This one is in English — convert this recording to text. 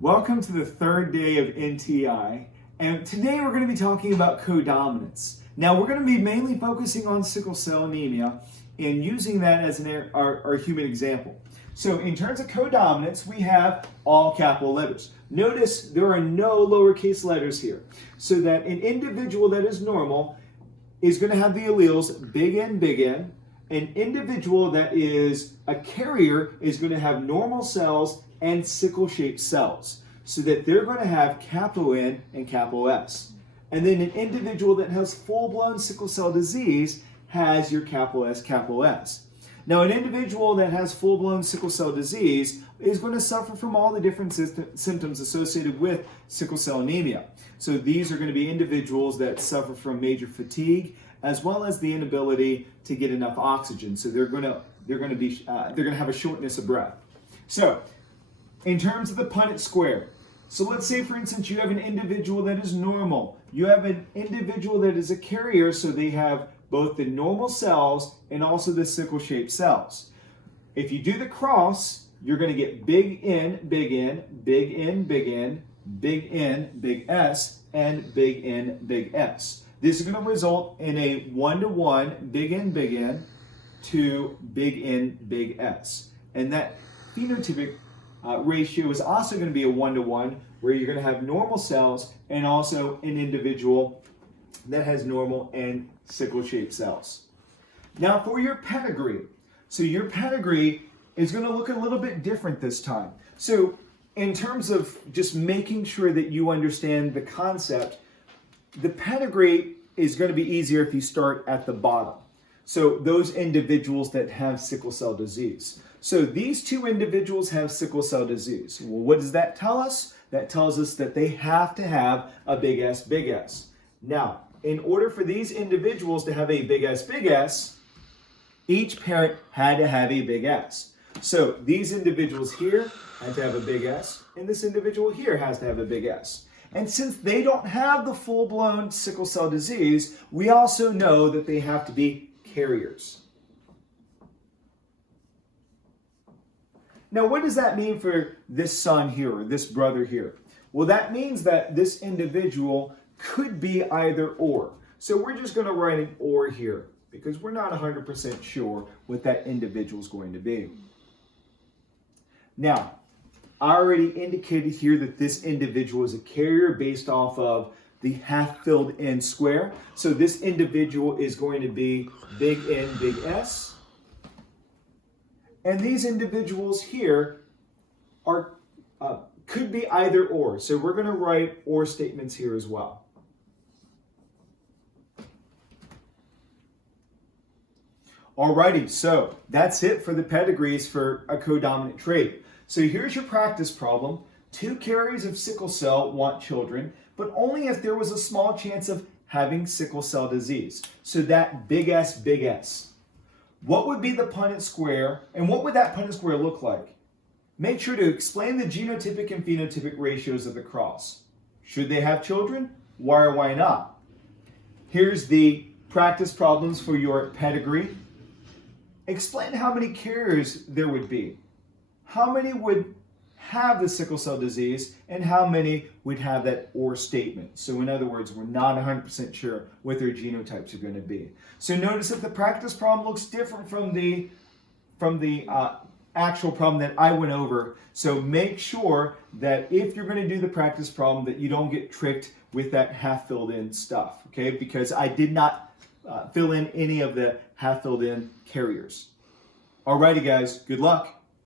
Welcome to the third day of NTI, and today we're going to be talking about codominance. Now we're going to be mainly focusing on sickle cell anemia and using that as our human example. So in terms of codominance, we have all capital letters. Notice there are no lowercase letters here, so that an individual that is normal is going to have the alleles big N, big N. An individual that is a carrier is going to have normal cells and sickle-shaped cells, so that they're going to have capital N and capital S. And then an individual that has full-blown sickle cell disease has your capital S, capital S. Now, an individual that has full-blown sickle cell disease is going to suffer from all the different symptoms associated with sickle cell anemia. So these are going to be individuals that suffer from major fatigue, as well as the inability to get enough oxygen. So they're going to have a shortness of breath. So, in terms of the Punnett square, so let's say, for instance, you have an individual that is normal. You have an individual that is a carrier, so they have both the normal cells and also the sickle-shaped cells. If you do the cross, you're going to get big N, big N, big N, big N, big N, big S, and big N, big S. This is going to result in a 1-to-1 big N to big N, big S. And that phenotypic ratio is also going to be a 1-to-1, where you're going to have normal cells and also an individual that has normal and sickle-shaped cells. Now for your pedigree. So your pedigree is going to look a little bit different this time. So in terms of just making sure that you understand the concept, the pedigree is going to be easier if you start at the bottom. So those individuals that have sickle cell disease. So these two individuals have sickle cell disease. Well, what does that tell us? That tells us that they have to have a big S, big S. Now, in order for these individuals to have a big S, each parent had to have a big S. So these individuals here had to have a big S, and this individual here has to have a big S. And since they don't have the full-blown sickle cell disease, we also know that they have to be carriers. Now, what does that mean for this son here, or this brother here? Well, that means that this individual could be either or. So we're just going to write an or here, because we're not 100% sure what that individual is going to be. Now, I already indicated here that this individual is a carrier based off of the half filled in square. So this individual is going to be big N, big S. And these individuals here are could be either or. So we're going to write or statements here as well. Alrighty, so that's it for the pedigrees for a codominant trait. So here's your practice problem. 2 carriers of sickle cell want children, but only if there was a small chance of having sickle cell disease. So that big S, big S. What would be the Punnett square, and what would that Punnett square look like? Make sure to explain the genotypic and phenotypic ratios of the cross. Should they have children? Why or why not? Here's the practice problems for your pedigree. Explain how many carriers there would be. How many would have the sickle cell disease, and how many would have that or statement? So in other words, we're not 100% sure what their genotypes are going to be. So notice that the practice problem looks different from the actual problem that I went over. So make sure that if you're going to do the practice problem, that you don't get tricked with that half filled in stuff, okay? Because I did not fill in any of the half filled in carriers. Alrighty guys, good luck.